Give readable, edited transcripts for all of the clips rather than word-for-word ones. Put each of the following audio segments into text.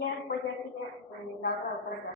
ya después ya sigue la otra doctora.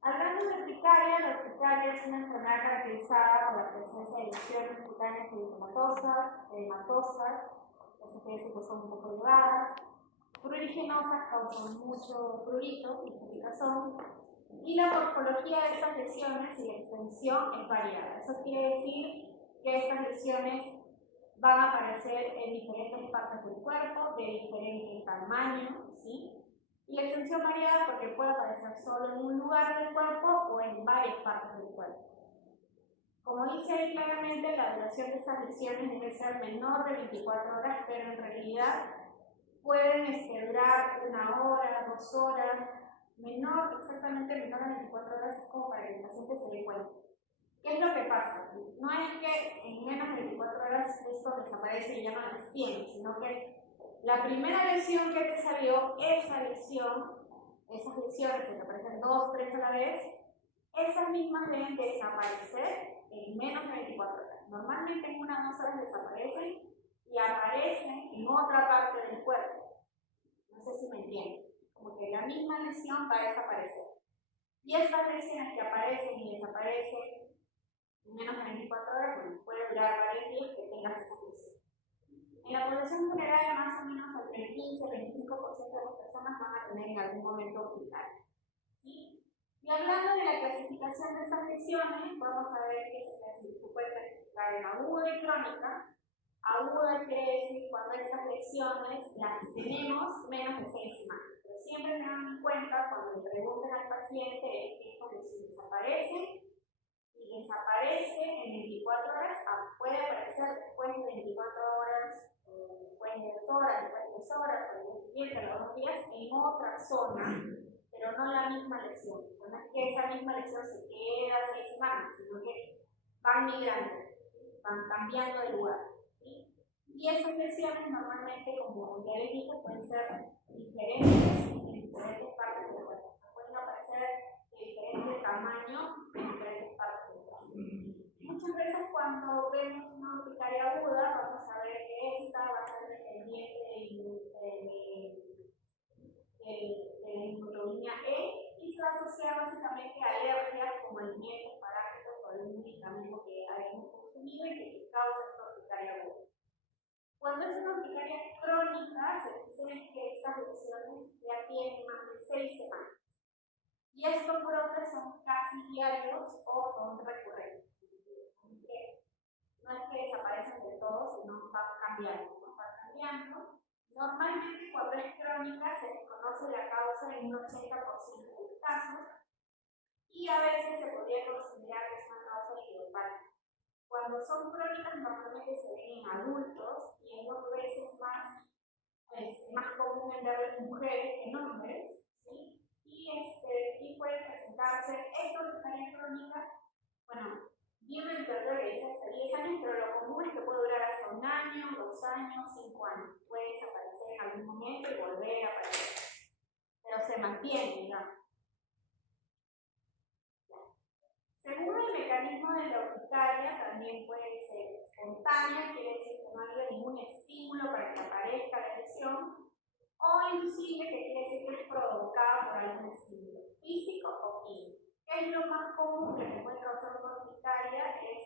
Hablando de urticaria, la urticaria es una enfermedad caracterizada por la presencia de lesiones cutáneas edematosas, eso quiere decir que son un poco elevadas, pruriginosas, causan mucho prurito y picazón, y la morfología de estas lesiones y la extensión es variada. Eso quiere decir que estas lesiones van a aparecer en diferentes partes del cuerpo, de diferente tamaño, ¿sí? Y la extensión variada porque puede aparecer solo en un lugar del cuerpo o en varias partes del cuerpo. Como dice ahí claramente, la duración de estas lesiones debe ser menor de 24 horas, pero en realidad pueden durar 1 hora, 2 horas, exactamente menor de 24 horas, es como para que el paciente se dé cuenta. ¿Qué es lo que pasa? No es que en menos de 24 horas esto desaparece y ya no las tiene, sino que la primera lesión que te salió, esas lesiones que te aparecen 2, 3 a la vez, esas mismas deben desaparecer en menos de 24 horas. Normalmente en 1 o 2 horas desaparecen y aparecen en otra parte del cuerpo. No sé si me entienden. Como que la misma lesión va a desaparecer. Y estas lesiones que aparecen y desaparecen en menos de 24 horas, pues puede durar varios días que tengas esa lesión. En la población general, más o menos entre el 15 y el 25% de las personas van a tener en algún momento urticaria. ¿Sí? Y hablando de la clasificación de estas lesiones, vamos a ver que se puede clasificar en aguda y crónica. Aguda quiere decir cuando estas lesiones las tenemos menos de 6 semanas. Pero siempre tengan en cuenta cuando le pregunten al paciente que estas lesiones desaparecen y desaparece en 24 horas, puede aparecer después de 24 horas, después de 2 horas, después de 3 horas, por el día siguiente, a los 2 días, en otra zona, pero no la misma lesión. No es que esa misma lesión se queda 6 semanas, sino que van migrando, van cambiando de lugar. ¿Sí? Y esas lesiones normalmente, como ya les dije, pueden ser diferentes en diferentes partes del cuerpo. Pueden aparecer de diferente tamaño en diferentes partes del cuerpo. Muchas veces cuando vemos una urticaria aguda, vamos a ver que esta va a ser dependiente de la hemoglobina E y se va a asociar básicamente a alergias como alimentos, parásitos o algún medicamento que hayamos consumido y que causa esta urticaria aguda. Cuando es una urticaria crónica, se dice que estas lesiones ya tienen más de 6 semanas. Y estos brotes son casi diarios o son recurrentes. No es que desaparecen de todo, sino van cambiando. Normalmente cuando es crónica se desconoce la causa en un 80% de los casos y a veces se podría considerar que es una causa idiopática. Cuando son crónicas normalmente se ven en adultos y es 2 veces más común en ver en mujeres que en hombres, ¿sí? Y puede presentarse esta urticaria crónica, bueno, viene en periodo que dice hasta 10 años, pero lo común es que puede durar hasta 1 año, 2 años, 5 años. Puede desaparecer en algún momento y volver a aparecer, pero se mantiene, digamos. Según el mecanismo de la urticaria, también puede ser espontánea, quiere decir que no haya ningún estímulo para que aparezca la lesión, o inducible, que quiere decir que es provocada por algún estímulo físico o químico. ¿Qué es lo más común que puede causar una urticaria? Es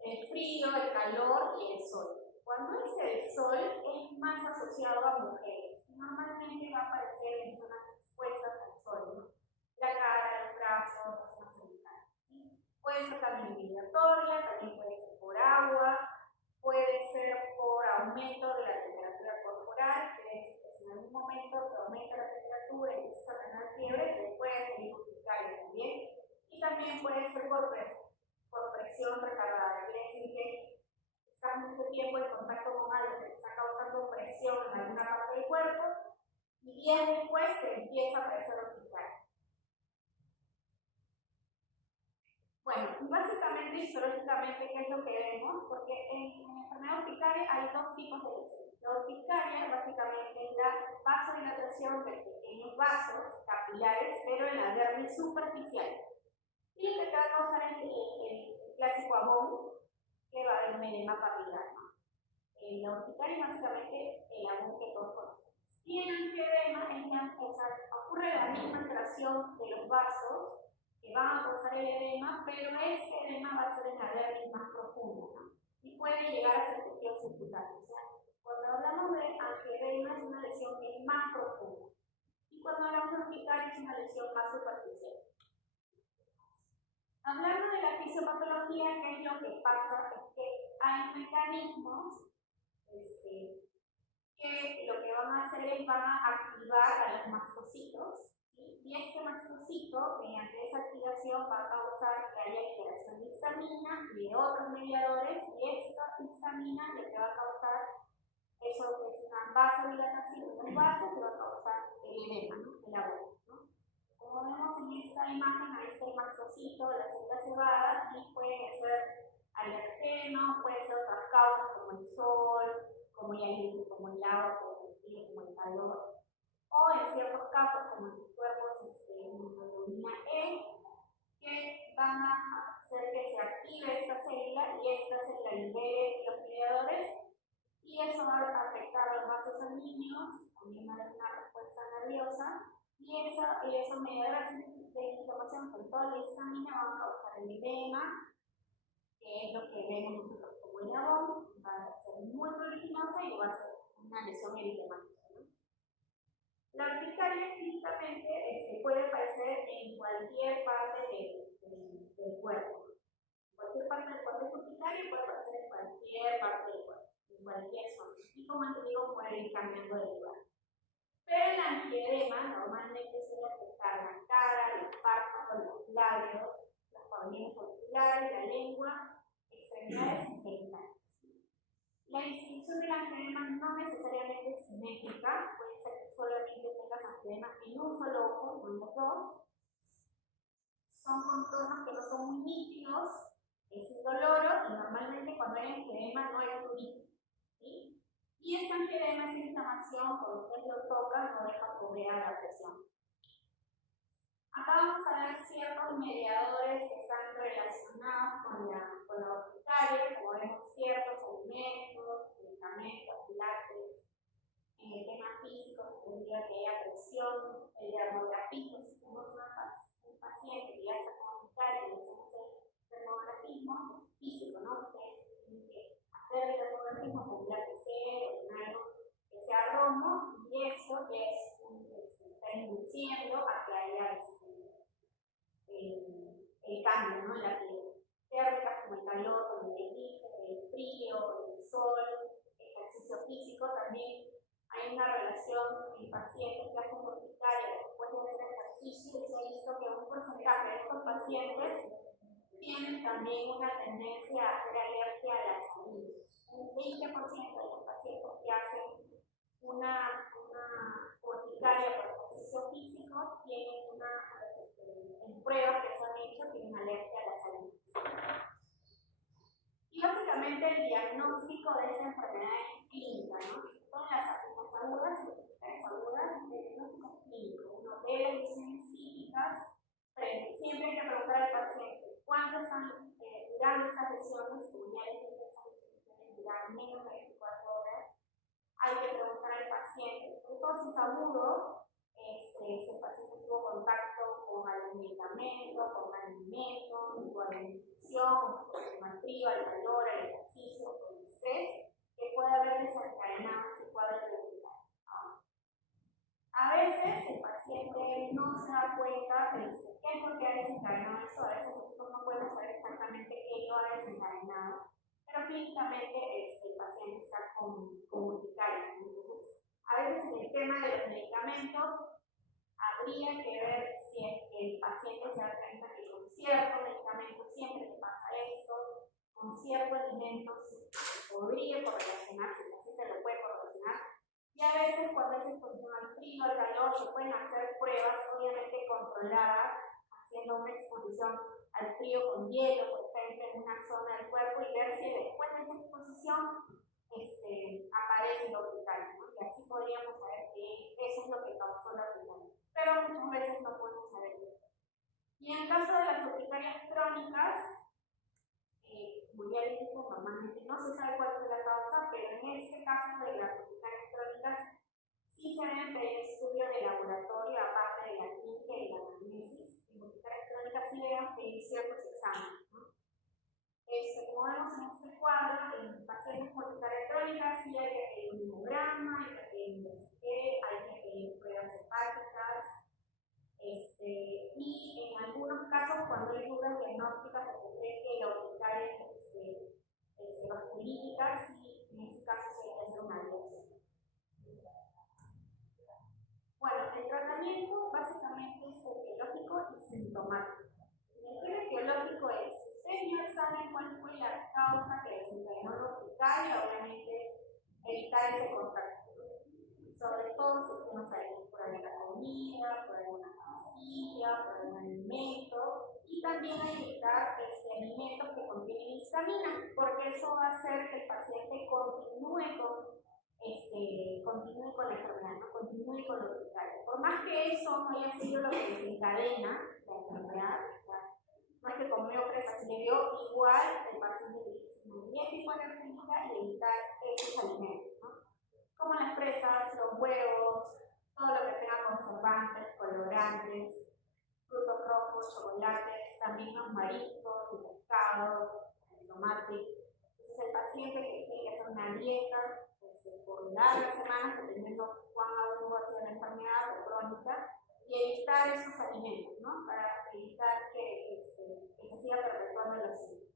el frío, el calor y el sol. Cuando es el sol, es más asociado a mujeres. Normalmente va a aparecer en zonas expuestas al sol, ¿no? La cara, los brazos, las zonas genitales. Puede ser también migratoria, también puede ser por agua, puede ser por aumento de la temperatura corporal, que es que si en algún momento aumenta la temperatura y empieza a tener fiebre, después de urticaria también. Y también puede ser por presión retardada, quiere decir que estás mucho tiempo en contacto con algo que te está causando presión en alguna parte del cuerpo y días después te empieza a aparecer urticaria. Bueno, básicamente, histológicamente, ¿qué es lo que vemos? Porque en la enfermedad urticaria hay 2 tipos de lesiones. La urticaria básicamente es la vasodilatación de pequeños vasos capilares, pero en la dermis superficial. Y lo que va a causar es el clásico abón, que va a haber un edema papilar, ¿no? La urticaria básicamente el abón que todos conocemos. los vasos que van a causar el edema, pero este edema va a ser en la dermis más profunda, ¿no? Y puede llegar a ser tejido subcutáneo. O sea, cuando hablamos de angioedema es una lesión que es más profunda. Y cuando hablamos de urticaria es una lesión más superficial. Hablando de la fisiopatología, ¿qué es lo que pasa? Es que hay mecanismos que lo que van a hacer es van a activar a los mastocitos, ¿sí? Y este mastocito, mediante esa activación, va a causar que haya liberación de histamina y de otros mediadores, y esta histamina lo que va a causar eso es una vasodilatación de los vasos y va a causar el edema, ¿no? El agua, ¿no? Como vemos en esta imagen, ahí está el mastocito, la célula cebada, y puede ser alergeno, puede ser otras causas como el sol, como el agua, como el frío, como el calor, o en ciertos casos como los cuerpos de hemoglobina E, que van a hacer que se active esta célula y esta célula libere los mediadores, y eso va a afectar a los vasos sanguíneos, también va a haber una respuesta nerviosa, y esos mediadores de inflamación con toda la histamina van a causar el edema, que es lo que vemos nosotros como el agón, va a ser muy pruriginosa y va a ser una lesión eritemática, ¿no? La urticaria clínicamente puede aparecer en cualquier parte del cuerpo. Cualquier parte del cuerpo es urticaria, puede aparecer en cualquier parte del cuerpo, en cualquier zona. Y como te digo, puede ir cambiando de lugar. Pero el angioedema normalmente suele afectar la cara, los párpados, los labios, los pavillones oculares, la lengua, extremidades y genitales. La distribución del angioedema no necesariamente es simétrica, puede ser que solamente tengas angioedema en un solo ojo, no en los dos. Son contornos que no son muy nítidos, es indoloro, y normalmente cuando hay angioedema no hay prurito, ¿sí? Y esta angioedema, esta inflamación, cuando ustedes lo tocan, no deja correr a la presión. Acá vamos a ver ciertos mediadores que están relacionados con la urticaria, como vemos ciertos alimentos, medicamentos, lácteos. En el tema físico, tendría que haya presión, el dermografismo. Si tenemos un paciente que ya está con urticaria y hacemos el dermografismo físico, ¿no? Ustedes tienen que hacer el dermografismo con lapicero, con algo que sea romo, y eso está induciendo a que haya el cambio, ¿no? En la piel. Térmicas como el calor, como el frío, el sol, ejercicio físico. También hay una relación en pacientes que hacen urticaria después de hacer ejercicio, y se ha visto que un porcentaje de estos pacientes tienen también una tendencia a hacer alergia a las salinas. Un 20% de los pacientes que hacen una urticaria por ejercicio físico tienen en pruebas que se han hecho, tienen alergia a las salinas. Y básicamente el diagnóstico de esa enfermedad es clínica, ¿no? Todas las agudas y las urticarias agudas, el diagnóstico es clínico. Uno ve las lesiones típicas, pero siempre hay que preguntar al paciente cuánto están durando estas lesiones, como ya les dije, estas lesiones duran menos de 24 horas. Hay que preguntar al paciente, sobre todo si es agudo, si el paciente tuvo contacto con algún medicamento, con alimento, con la nutrición, con el clima frío, el calor, el ejercicio, con el estrés, que puede haber desencadenado este cuadro de urticaria. A veces el paciente no se da cuenta de qué es lo que ha desencadenado eso. A veces nosotros no podemos saber exactamente qué lo ha desencadenado, pero clínicamente el paciente está con urticaria. Entonces, a veces en el tema de los medicamentos, habría que ver si es que el paciente se da cuenta que con cierto medicamento siempre le pasa esto, con cierto alimento se podría correlacionar, si el paciente lo puede correlacionar. Y a veces cuando es exposición al frío, al calor, se pueden hacer pruebas obviamente controladas, haciendo una exposición al frío con hielo, por ejemplo, en una zona del cuerpo, y ver si después de esa exposición aparece la urticaria, ¿no? Y así podríamos saber que eso es lo que causó la urticaria. Pero muchas veces no podemos saber eso. Y en el caso de las urticarias crónicas, como ya les dije, normalmente no se sabe cuál es la causa, pero en este caso de las urticarias crónicas sí se deben pedir estudios de laboratorio aparte de la clínica y la anamnesis, también evitar alimentos que contienen histamina, porque eso va a hacer que el paciente continúe con la enfermedad, ¿no? Continúe con lo urticaria. Por más que eso no haya sido lo que desencadena la enfermedad, no es que comió fresas, le dio igual, el paciente tiene una dieta hipoalergénica y evitar esos alimentos, ¿no? Como las fresas, los huevos, todo lo que tenga conservantes, colorantes, frutos rojos, chocolates, también los mariscos, el pescado, el tomate. Entonces el paciente que tiene que hacer una dieta por largas semanas, dependiendo cuán agudo va a ser la enfermedad o crónica, y evitar esos alimentos, ¿no? Para evitar que se siga perpetuando el asunto.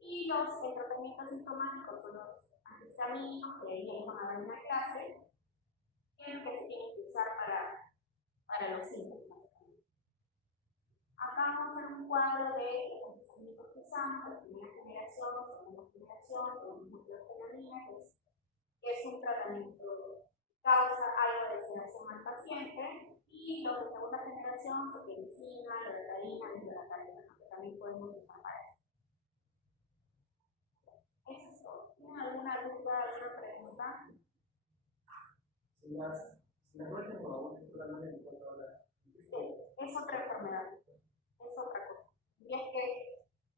Y los tratamientos sintomáticos son los antihistamínicos, que ahí les van a dar una clase, que es lo que se tiene que usar para los síntomas. Acá vamos a hacer un cuadro de los antihistamínicos que usamos, la primera generación, segunda generación, tenemos metilfenamina, que es un tratamiento que causa algo de sedación al paciente, y los de segunda generación, cetirizina, loratadina, loratadina, que también podemos usar para eso. Eso es todo. ¿Tienen alguna duda, alguna pregunta? Si las muertes por abuso no es 24 horas. Es otra enfermedad, es otra cosa. Y es que,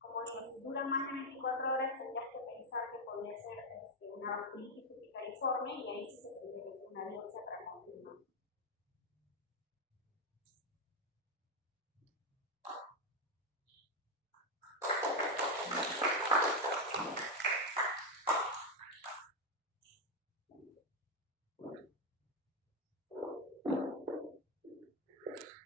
como si duran más de 24 horas, tendrías que pensar que podría ser una vasculitis urticariforme, y ahí sí se tendría que hacer una biopsia para confirmar.